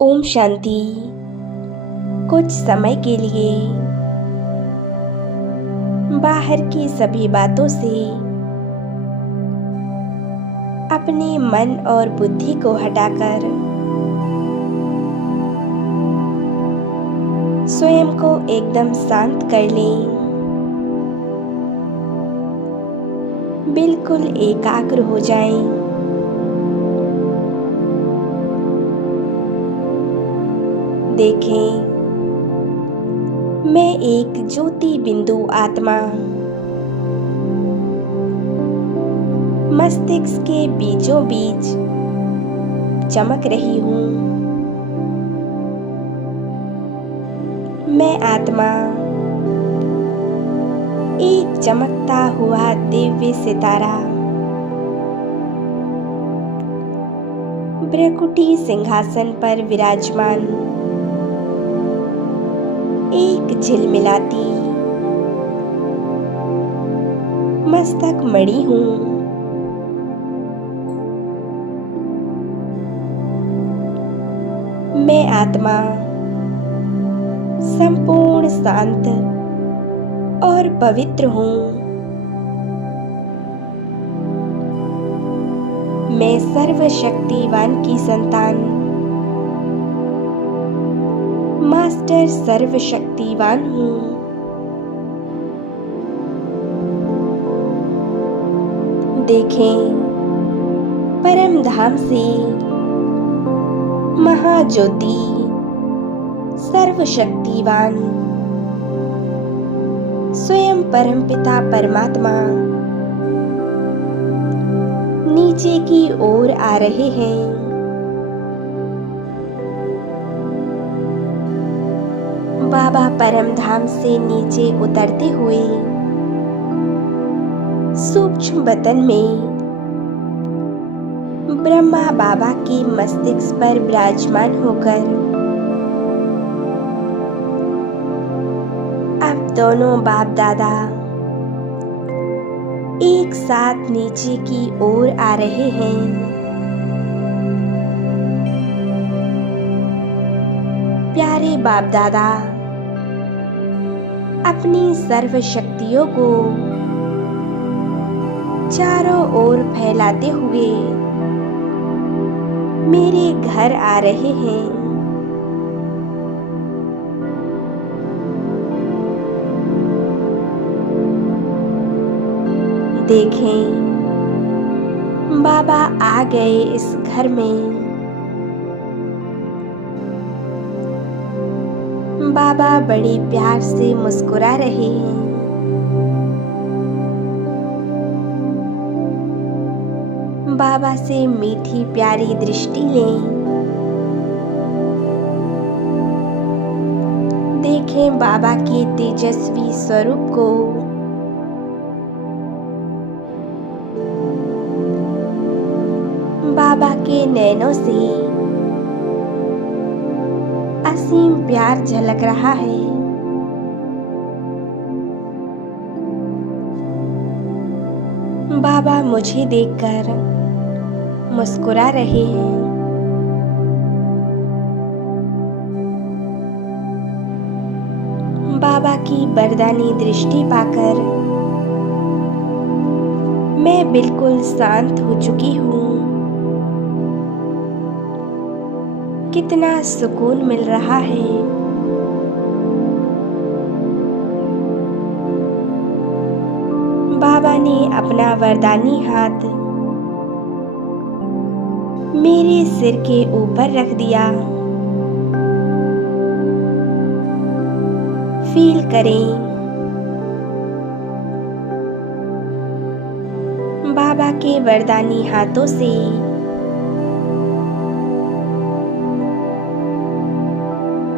ओम शांति। कुछ समय के लिए बाहर की सभी बातों से अपने मन और बुद्धि को हटाकर स्वयं को एकदम शांत कर लें। बिल्कुल एकाग्र हो जाएं। देखें, मैं एक ज्योति बिंदु आत्मा मस्तिष्क के बीचों बीच चमक रही हूँ। मैं आत्मा एक चमकता हुआ दिव्य सितारा भ्रकुटी सिंहासन पर विराजमान एक झिलमिलाती मस्तक मणि हूँ। मैं आत्मा संपूर्ण शांत और पवित्र हूँ। मैं सर्वशक्तिवान की संतान मास्टर सर्वशक्तिवान हूँ। देखें, परम धाम से महाज्योति सर्वशक्तिवान स्वयं परमपिता परमात्मा नीचे की ओर आ रहे हैं। बाबा परम धाम से नीचे उतरते हुए सूक्ष्म बदन में ब्रह्मा बाबा की मस्तिष्क पर विराजमान होकर अब दोनों बाप दादा एक साथ नीचे की ओर आ रहे हैं। प्यारे बाप दादा अपनी सर्व शक्तियों को चारों ओर फैलाते हुए मेरे घर आ रहे हैं। देखें, बाबा आ गए इस घर में। बाबा बड़े प्यार से मुस्कुरा रहे हैं। बाबा से मीठी प्यारी दृष्टि लें। देखें बाबा के तेजस्वी स्वरूप को। बाबा के नैनों से असीम प्यार झलक रहा है। बाबा मुझे देखकर मुस्कुरा रहे हैं। बाबा की वरदानी दृष्टि पाकर मैं बिल्कुल शांत हो चुकी हूँ। कितना सुकून मिल रहा है। बाबा ने अपना वरदानी हाथ मेरे सिर के ऊपर रख दिया। फील करें, बाबा के वरदानी हाथों से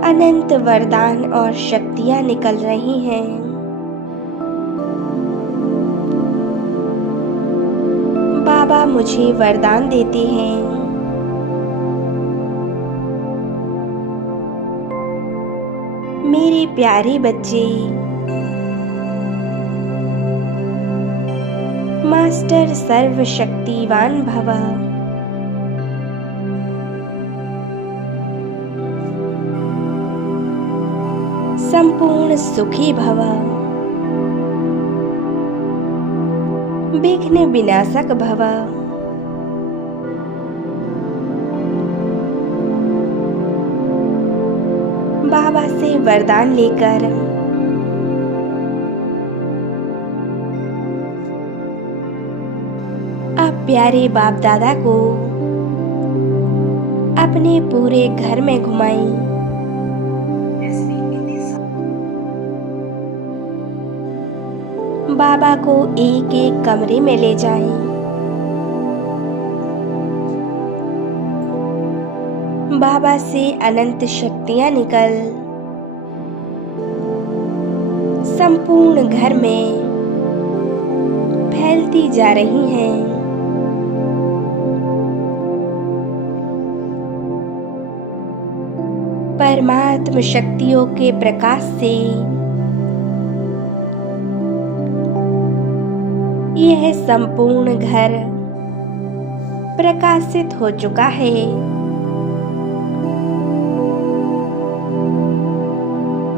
अनंत वरदान और शक्तियां निकल रही हैं। बाबा मुझे वरदान देते हैं। मेरे प्यारे बच्चे, मास्टर सर्वशक्तिवान भव। संपूर्ण सुखी भव। विघ्न विनाशक भव। बाबा से वरदान लेकर अब प्यारे बाप दादा को अपने पूरे घर में घुमाएं। बाबा को एक एक कमरे में ले जाएं। बाबा से अनंत शक्तियां निकल संपूर्ण घर में फैलती जा रही हैं। परमात्म शक्तियों के प्रकाश से यह संपूर्ण घर प्रकाशित हो चुका है।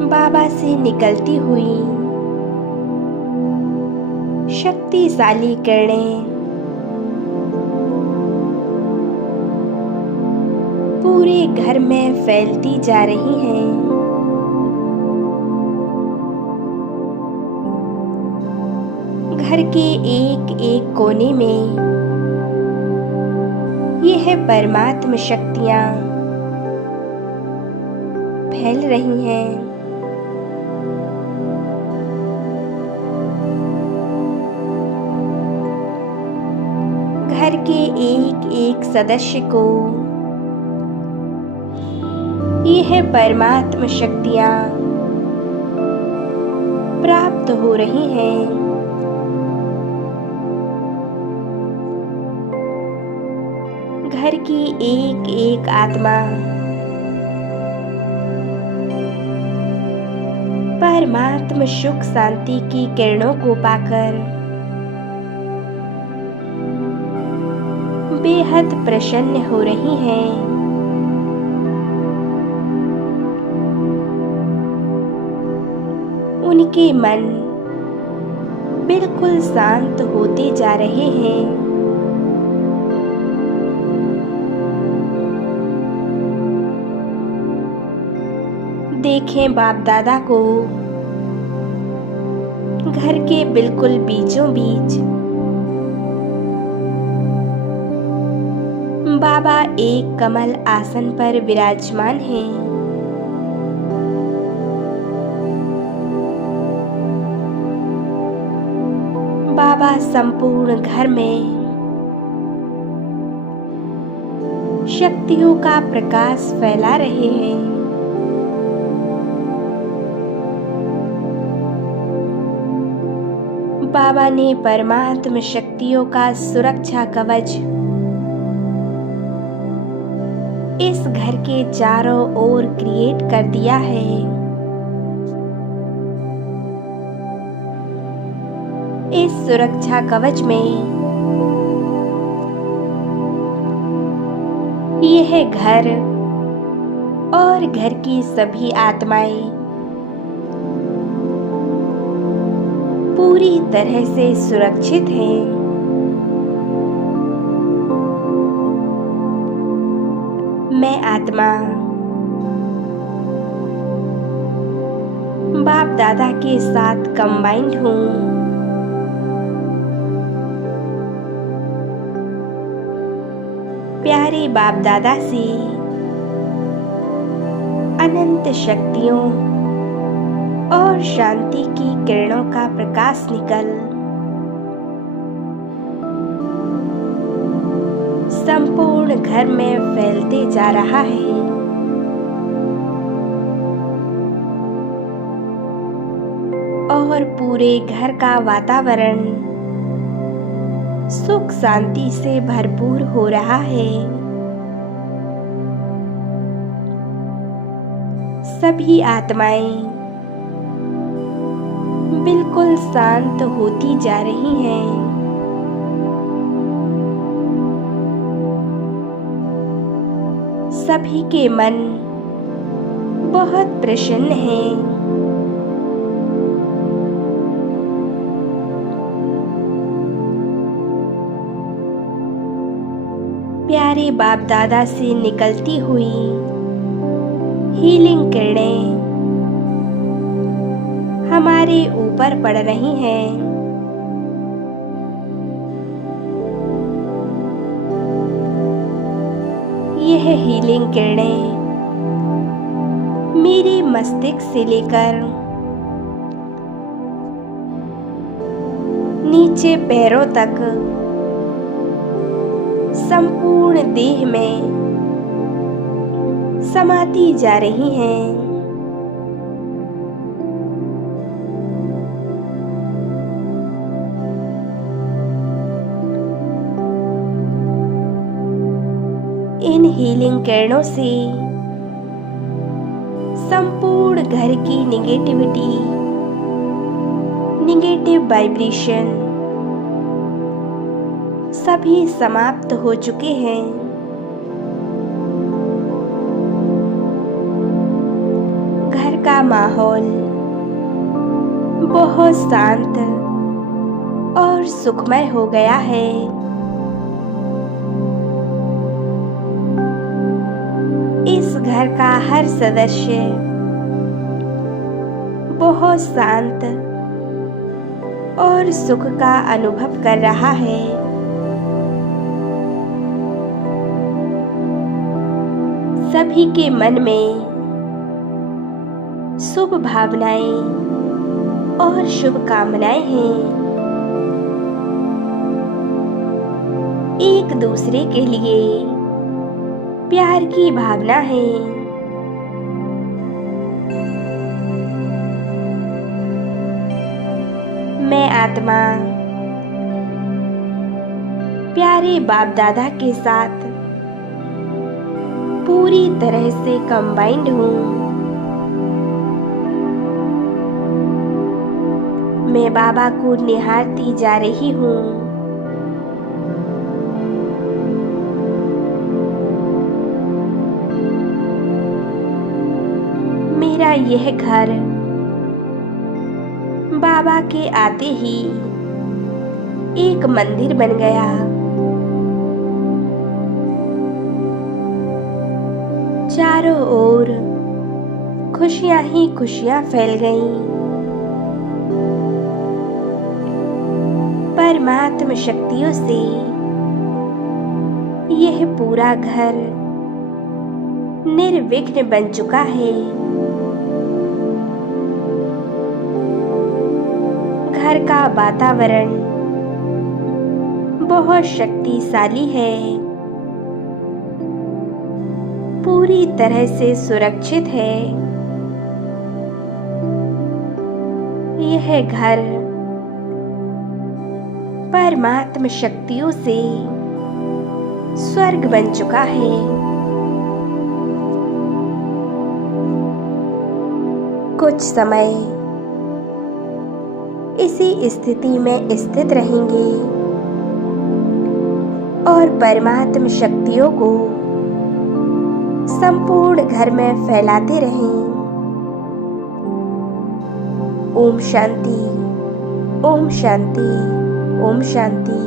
बाबा से निकलती हुई शक्तिशाली किरणें पूरे घर में फैलती जा रही हैं। घर के एक एक कोने में यह परमात्म शक्तियां फैल रही हैं। घर के एक एक सदस्य को यह परमात्म शक्तियां प्राप्त हो रही हैं। घर की एक एक आत्मा परमात्म सुख शांति की किरणों को पाकर बेहद प्रसन्न हो रही हैं। उनके मन बिल्कुल शांत होते जा रहे हैं। देखें बाप दादा को घर के बिल्कुल बीचों बीच बाबा एक कमल आसन पर विराजमान हैं। बाबा संपूर्ण घर में शक्तियों का प्रकाश फैला रहे हैं। बाबा ने परमात्म शक्तियों का सुरक्षा कवच इस घर के चारों ओर क्रिएट कर दिया है। इस सुरक्षा कवच में यह घर और घर की सभी आत्माएं पूरी तरह से सुरक्षित हैं। मैं आत्मा बाप दादा के साथ कंबाइंड हूँ। प्यारे बाप दादा से अनंत शक्तियों और शांति की किरणों का प्रकाश निकल संपूर्ण घर में फैलते जा रहा है। और पूरे घर का वातावरण सुख शांति से भरपूर हो रहा है। सभी आत्माएं बिल्कुल शांत होती जा रही हैं। सभी के मन बहुत प्रसन्न हैं। प्यारे बाप दादा से निकलती हुई हीलिंग किरणें हमारे ऊपर पड़ रही हैं। यह हीलिंग किरणें मेरे मस्तिष्क से लेकर नीचे पैरों तक संपूर्ण देह में समाती जा रही हैं। इन हीलिंग किरणों से संपूर्ण घर की निगेटिव वाइब्रेशन सभी समाप्त हो चुके हैं। घर का माहौल बहुत शांत और सुखमय हो गया है। इस घर का हर सदस्य बहुत शांत और सुख का अनुभव कर रहा है। सभी के मन में शुभ भावनाएं और शुभकामनाएं हैं। एक दूसरे के लिए प्यार की भावना है। मैं आत्मा प्यारे बाप दादा के साथ पूरी तरह से कंबाइंड हूँ। मैं बाबा को निहारती जा रही हूँ। मेरा यह घर बाबा के आते ही एक मंदिर बन गया। चारों ओर खुशियां ही खुशियां फैल गईं। परमात्मा शक्तियों से यह पूरा घर निर्विघ्न बन चुका है। घर का वातावरण बहुत शक्तिशाली है, पूरी तरह से सुरक्षित है। यह घर परमात्मा शक्तियों से स्वर्ग बन चुका है। कुछ समय इसी स्थिति में स्थित रहेंगे और परमात्मा शक्तियों को संपूर्ण घर में फैलाते रहें। ओम शांति, ओम शांति, ओम शांति।